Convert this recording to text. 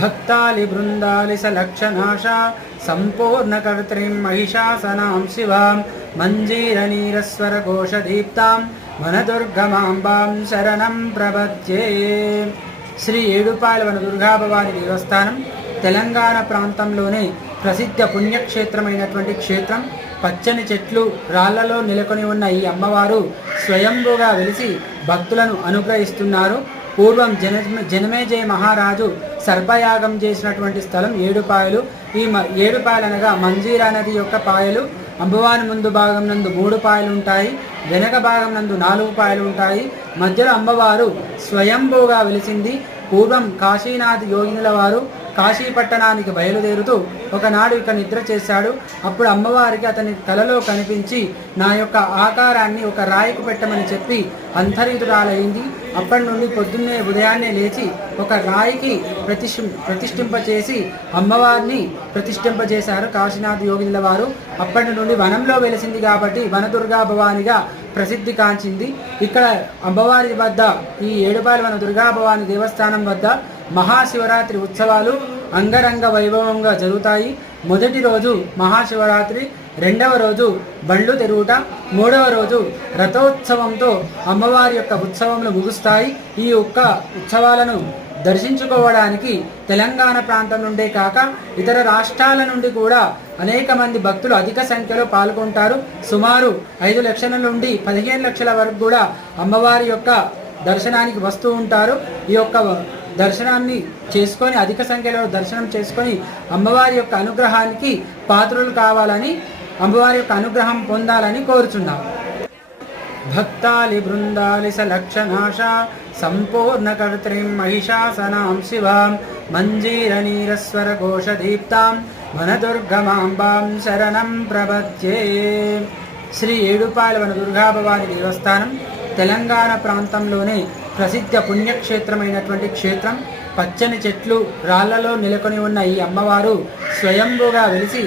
భక్తాలి బృందాలి సలక్షనాశ సంపూర్ణకర్త్రీం మహిషాసనాం శివాం మంజీరనీరస్వర ఘోషదీప్తాం వనదుర్గమాంబాం శరణం ప్రపద్యే శ్రీ ఏడుపాయల వన దుర్గాభవాని దేవస్థానం తెలంగాణ ప్రాంతంలోనే ప్రసిద్ధ పుణ్యక్షేత్రమైనటువంటి క్షేత్రం. పచ్చని చెట్లు రాళ్ళలో నెలకొని ఉన్న ఈ అమ్మవారు స్వయంభూగా వెలిసి భక్తులను అనుగ్రహిస్తున్నారు. పూర్వం జన జనమేజయ మహారాజు సర్పయాగం చేసినటువంటి స్థలం ఏడుపాయలు ఈ మ- ఏడుపాయలు అనగా మంజీరా నది యొక్క పాయలు. అంబవాని ముందు భాగం నందు మూడు పాయలు ఉంటాయి. వెనక భాగం నందు నాలుగు పాయలు ఉంటాయి. మధ్యలో అమ్మవారు స్వయంభూగా వెలిసింది. పూర్వం కాశీనాథ్ యోగినుల వారు కాశీ పట్టణానికి బయలుదేరుతూ ఒకనాడు ఇక నిద్ర చేశాడు. అప్పుడు అమ్మవారికి అతని కలలో కనిపించి నా యొక్క ఆకారాన్ని ఒక రాయికి పెట్టమని చెప్పి అంతరితురాలైంది. అప్పటి నుండి పొద్దున్నే ఉదయాన్నే లేచి ఒక రాయికి ప్రతిష్ఠి ప్రతిష్ఠింపచేసి అమ్మవారిని ప్రతిష్ఠింపజేశారు కాశీనాథ్ యోగిల వారు. అప్పటి నుండి వనంలో వెలిసింది కాబట్టి వనదుర్గా భవానిగా ప్రసిద్ధి కాంచింది. ఇక్కడ అమ్మవారి వద్ద ఈ ఏడుపాయల వన దుర్గా భవాని దేవస్థానం వద్ద మహాశివరాత్రి ఉత్సవాలు అంగరంగ వైభవంగా జరుగుతాయి. మొదటి రోజు మహాశివరాత్రి రెండవ రోజు బండ్లు తెరుగుట మూడవ రోజు రథోత్సవంతో అమ్మవారి యొక్క ఉత్సవములు ముగుస్తాయి. ఈ యొక్క ఉత్సవాలను దర్శించుకోవడానికి తెలంగాణ ప్రాంతం నుండే కాక ఇతర రాష్ట్రాల నుండి కూడా అనేక మంది భక్తులు అధిక సంఖ్యలో పాల్గొంటారు. సుమారు ఐదు లక్షల నుండి పదిహేను లక్షల వరకు కూడా అమ్మవారి యొక్క దర్శనానికి వస్తూ ఉంటారు. ఈ యొక్క దర్శనాన్ని చేసుకొని అధిక సంఖ్యలో దర్శనం చేసుకొని అమ్మవారి యొక్క అనుగ్రహానికి పాత్రులు కావాలని అమ్మవారి యొక్క అనుగ్రహం పొందాలని కోరుచున్నాం. భక్తాలి బృందాలి సలక్షనాశ సంపూర్ణకర్త్రీం మహిషాసనాం శివాం మంజీరనీరస్వర ఘోషదీప్తాం వనదుర్గమాంబాం శరణం ప్రపద్యే. శ్రీ ఏడుపాయల వన దుర్గాభవాని దేవస్థానం తెలంగాణ ప్రాంతంలోనే ప్రసిద్ధ పుణ్యక్షేత్రమైనటువంటి క్షేత్రం. పచ్చని చెట్లు రాళ్ళలో నెలకొని ఉన్న ఈ అమ్మవారు స్వయంభుగా వెలిసి